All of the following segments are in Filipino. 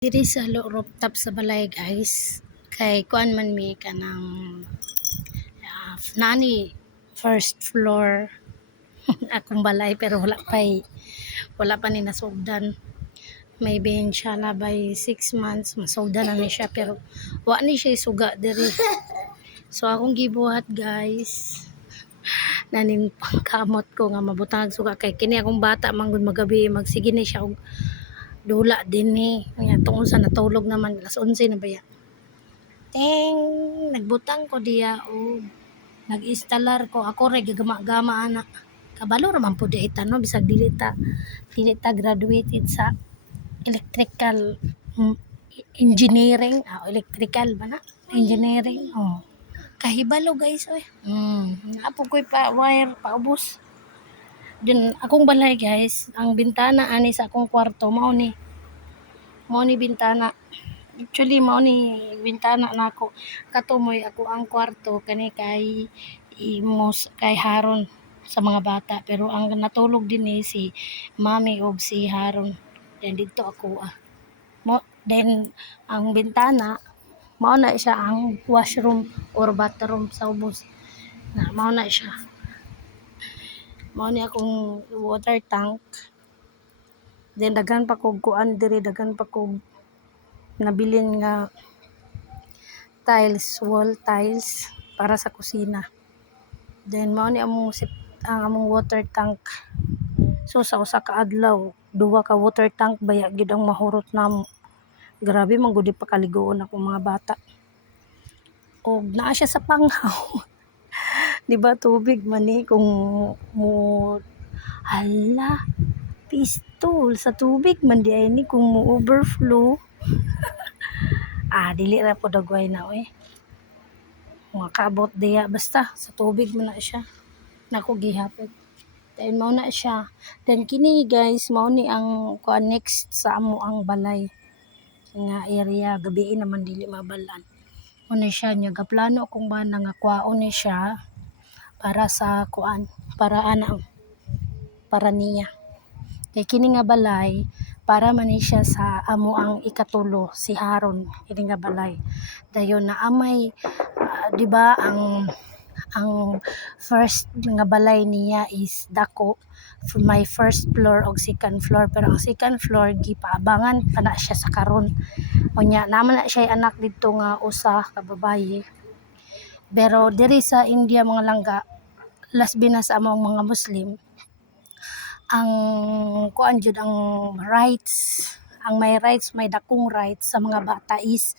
Diri sa rooftop sa balay guys, kay kuan man mi ka ng nani first floor akong balay pero wala pa ni nasugdan. May siya na by 6 months masugdan na ni siya pero wa ni siya suga diri. So akong gibuhat guys, nanin pangkamot ko nga mabutang suga kay kini akong bata manggod magabi magsige ni siya og dula din ni nya tungod sa natulog naman alas 11 na baya. Nagbutang ko diya o nag-installer ko ako ray gagama-gama ana. Kabalo ra man pud ita no bisag dili ta graduated sa electrical engineering, electrical ba na? Engineering. Kahibalo guys oy. Apo koy pa wire paubos. Din akong balay guys, ang bintana ani sa akong kwarto mao ni bintana. Actually mao ni bintana nako. Katumoy ako ang kwarto kani kay imos kay Haron sa mga bata pero ang natulog din ni si Mami og si Haron. Then dito ako then ang bintana mao na siya ang washroom or bathroom sa ubos. Mao na siya. Mao ni akong water tank. Then daghan pa kog kuan diri, daghan pa kog nabilin nga wall tiles para sa kusina. Then mao ni ang among water tank. So sa usa ka adlaw, 2 ka water tank baya gid ang mahurot namo. Grabe man gud pakaligoon akong mga bata. Og naa siya sa panghaw. Di ba tubig man ni kung mo hala pistol sa tubig man di ay ni kung mo overflow. Dili ra po dagway na oy. Mga kabot diya basta sa tubig man na siya. Nako gihapon. Then mao na siya. Then kini guys mao ni ang next sa amo ang balay nga area gabi naman dili mabalan. Una siya nya gaplano kung ba nga kwaon ni siya para sa kuan para niya. Kay kini nga balay para man ni siya sa amo ang ikatulo si Haron kini nga balay. Dayon na amay di ba ang first nga balay niya is dako, may first floor o second floor pero ang second floor gipaabangan pa na siya sa karon. Unya naman na siya anak dito nga usa ka babaye. Pero diri sa India mga langga, lasbi na sa among mga Muslim, ang kuan jud ang rights, may dakong rights sa mga bata is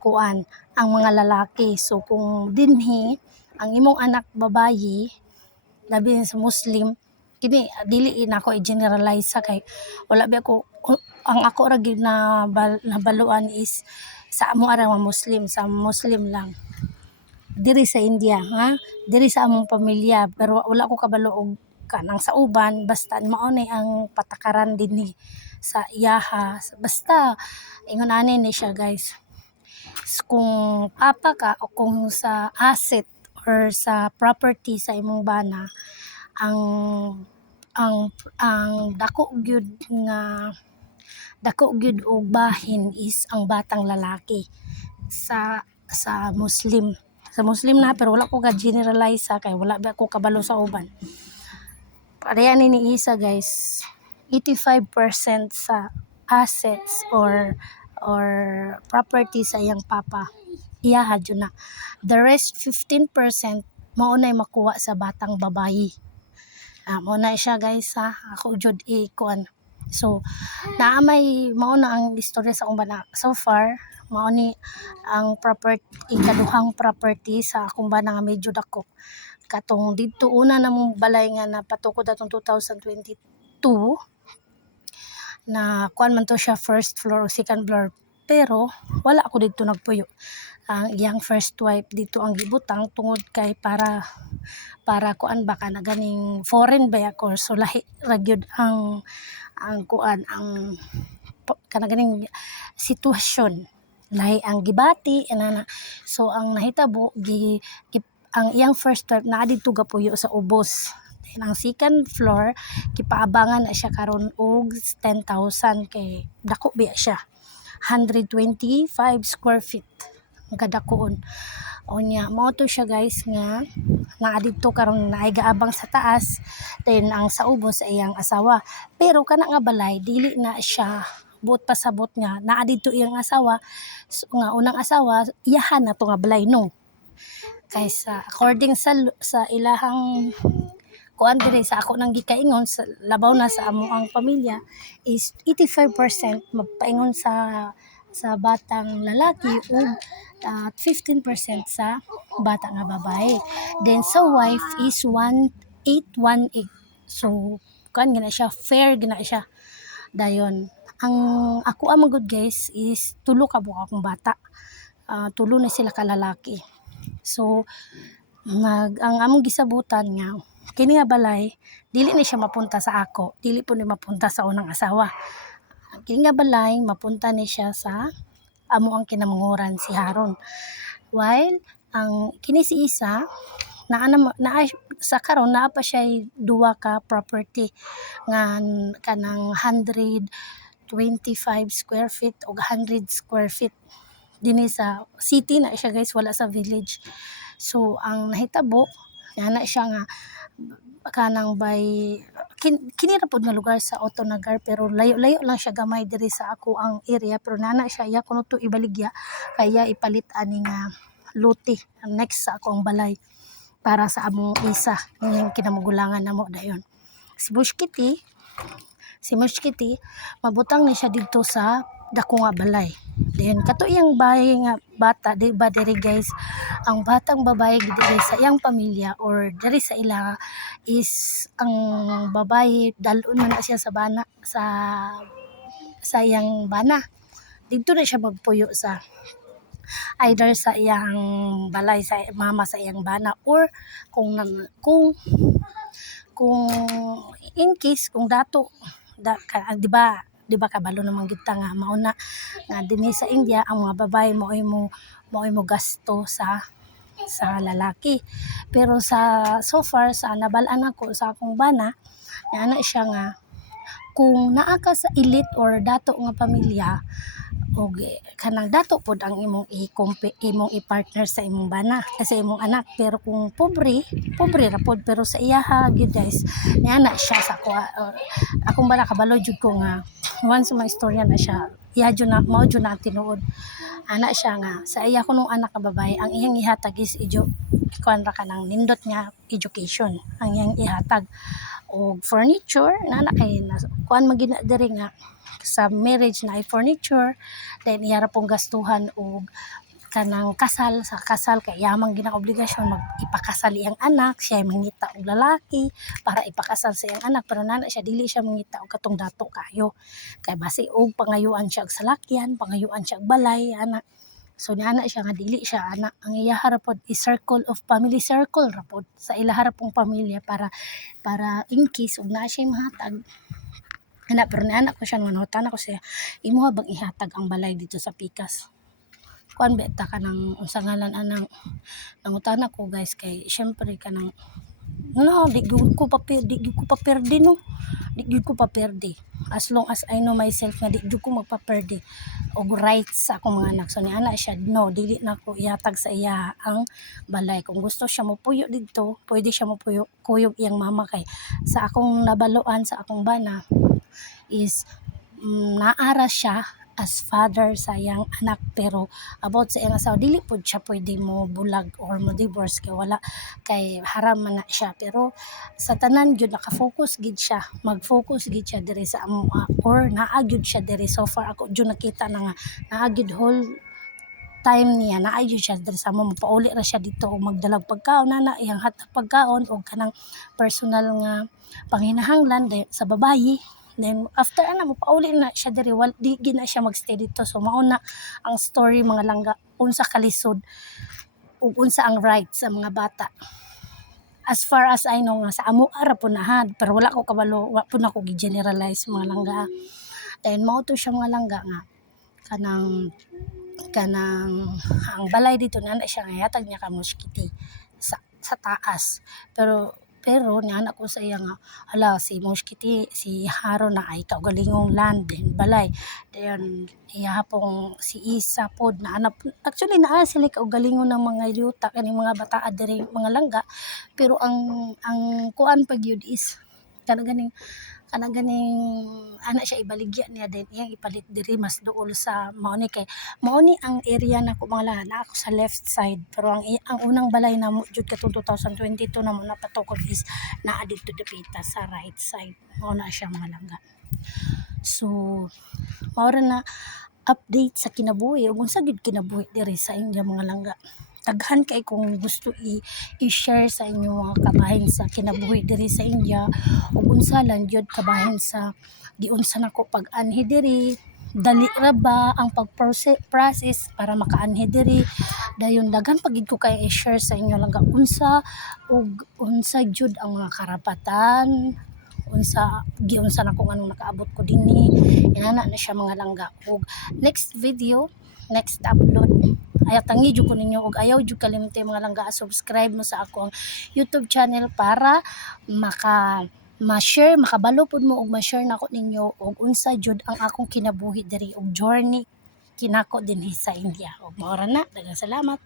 kuan ang mga lalaki. So kung dinhi ang imong anak babayi, labi sa Muslim, kini dili nako i-generalize sa kay wala ba ako ang ako ra gyud na nabaluan is sa amo ara mga Muslim, sa Muslim lang diri sa India diri sa among pamilya pero wala ko kabalo og kanang sa uban basta mao ni ang patakaran dinhi sa iyaha basta ingon ani ni siya guys. Kung papa ka o kung sa asset or sa property sa imong bana ang dako gyud og bahin is ang batang lalaki sa Muslim na pero wala ko ga generalize kay wala ba ko kabalo sa uban. Pareha ni isa guys, 85% sa assets or property sa iyang papa iyaha jud na. The rest 15% mao nay makuha sa batang babayi. Mao na siya guys ako jud kuan. So naamay mao na ang istorya sa akong bana so far. Mao ni ang ikaduhang property sa akong bana nga medyo dako. Katong dito una namong balay nga napatukod atong 2022 na kuan man to siya first floor o second floor pero wala ako dito nagpuyo. Ang iyang first wife dito ang gibutang tungod kay para kuan baka na ganing foreign ba ako so lahi ra gyud ang kuan ang kana ganing sitwasyon lahi ang gibati ana. So ang nahitabo ang iyang first wife naa didto gapuyo sa ubos. Then ang second floor gipaabangan na siya karon og 10,000 kay dako biya siya. 125 square feet ang kadakuon. O nya mao to siya guys nga naa didto karon naay gaabang sa taas, then ang sa ubos ay ang asawa. Pero kana nga balay dili na siya buot pasabot nga naa didto iyang asawa, so, nga unang asawa iyahan na to nga balay no. Kaysa according sa ilahang kuan diri sa ako nang gikaingon sa labaw na sa amo ang pamilya is 85% magpaingon sa batang lalaki ug 15% sa bata nga babae. Then sa wife is 1818. So kan gina siya, fair gina siya. Dayon ang ako ang good guys is tulo ka buka akong bata. Tulo na sila ka lalaki. So ang among gisabutan nga kini nga balay dili na siya mapunta sa ako, dili po ni mapunta sa unang asawa. Kini nga balay mapunta ni siya sa amo ang kinamunguran si Haron. While ang kini si Isa naa sa karon naa pa siya duwa ka property nga kanang 125 square feet o 100 square feet dinhi sa city na siya guys, wala sa village. So ang nahitabo na siya nga kanang by kini ra pud nga lugar sa Otonagar pero layo-layo lang siya gamay diri sa ako ang area, pero nana siya iya kuno to ibaligya kaya ipalit ani nga lote next sa ako ang balay para sa among Isa ning kinamugulangan namo dayon. Si Muskiti mabutang ni siya didto sa dako nga balay. Then kato iyang bahay nga bata di ba diri guys, ang batang babae diri sa iyang pamilya or diri sa ila is ang babae dalon man na siya sa bana sa iyang bana. Didto na siya magpuyo sa either sa iyang balay sa mama sa iyang bana or kung in case kung dato di ba kabalo namang kita nga mauna nga dinhi sa India ang mga babae mo mo gasto sa lalaki. Pero so far sa nabal-an ako sa akong bana nga siya nga kung naa ka sa elite or dato nga pamilya og kanang dato pod ang imong i-partner sa imong bana kasi imong anak, pero kung pobre ra pod pero sa iyaha gyud guys niana siya sa akong bana kabalo jud ko nga once may istorya na siya iya jud na mao jud na tinuod ana siya nga sa iya ko nung anak ka babae ang iyang ihatag is kuan ra kanang nindot nga education ang iyang ihatag og furniture nana kay kuan magina diri nga sa marriage na ay furniture, then iyara pong gastuhan og kanang kasal kay yamang ginang obligasyon ipakasal iyang anak, siya mangita og lalaki para ipakasal sa iyang anak, pero nana siya dili siya mangita og katong dato kayo kay basi og pangayuan siya og salakyan, pangayuan siya og balay ana. So niana siya nga dili siya anak, ang iya harapod is family circle rapod sa ila harapong pamilya para in case ug naa siya mahatag pero anak ko siya nanutan ako siya imo bang ihatag ang balay dito sa Pikas kuan beta ka ng unsa ngalan anang nangutan ako guys kay syempre kanang di gyud ko paperde no, di gyud ko paperde as long as I know myself nga di gyud ko magpaperde og rights sa akong mga anak. So ni ana siya no, dili na ko ihatag sa iya ang balay. Kung gusto siya mo puyo dito pwede siya mo puyo kuyog iyang mama kay sa akong nabaloan sa akong bana is naara siya as father sa iyang anak, pero about sa iyang asawa dili pud siya pwede mo bulag or mo divorce kay wala kay haram man na siya. Pero sa tanan gyud naka-focus gid siya, mag-focus gid siya diri sa amo or naa gyud siya diri. So far ako gyud nakita na nga naa gyud whole time niya naa gyud siya diri sa amo, mapauli ra siya dito og magdalag pagkaon na iyang hatag pagkaon og kanang personal nga panghinahanglan sa babayi. Then after mo pauli na siya diri, di gina siya magstay dito. So mao na ang story mga langga unsa kalisod ug unsa ang rights sa mga bata. As far as I know nga sa amo ara po na pero wala ko kabalo, wa po na ko gi-generalize mga langga. Then mao to siya mga langga nga kanang ang balay dito na siya nga yatag niya ka Muskiti sa taas. Pero Pero niana ko sa iya nga, hala si Muskiti, si Haron na ay kaugalingong land din balay. Dayon iya pong si Isa pod na anak actually naa sila kaugalingon ng mga yuta kaning mga bataa diri mga langga. Pero ang kuan pa gyud is kanang ganing ana siya ibaligya niya din iyang ipalit diri mas duol sa mao ni kay mao ni ang area nako mga lahat na ako sa left side pero ang unang balay na mo jud katong 2022 na mo napatukod is naa dito dapita sa right side mao na siya mga langga. So mao ra na update sa kinabuhi ug unsa gid kinabuhi diri sa inyo mga langga. Daghan kay kung gusto i-share sa inyo mga kabahin sa kinabuhi diri sa India ug unsa lang gyud kabahin sa giunsa nako pag-anhi diri, dali ra ba ang pag-process para makaanhi diri. Dayon daghan pa gid ko kay i-share sa inyo langga unsa ug unsa gyud ang mga karapatan, giunsa nako nganong nakaabot ko dinhi. Inana na siya mga langga ug next video, next upload ay tangi jud ko ninyo og ayaw jud kalimti mga langga subscribe mo sa akong YouTube channel para ma-share makabalo pud mo og ma-share nako ninyo og unsa jud ang akong kinabuhi diri og journey kinako dinhi sa India. Og mao ra na, daghang salamat.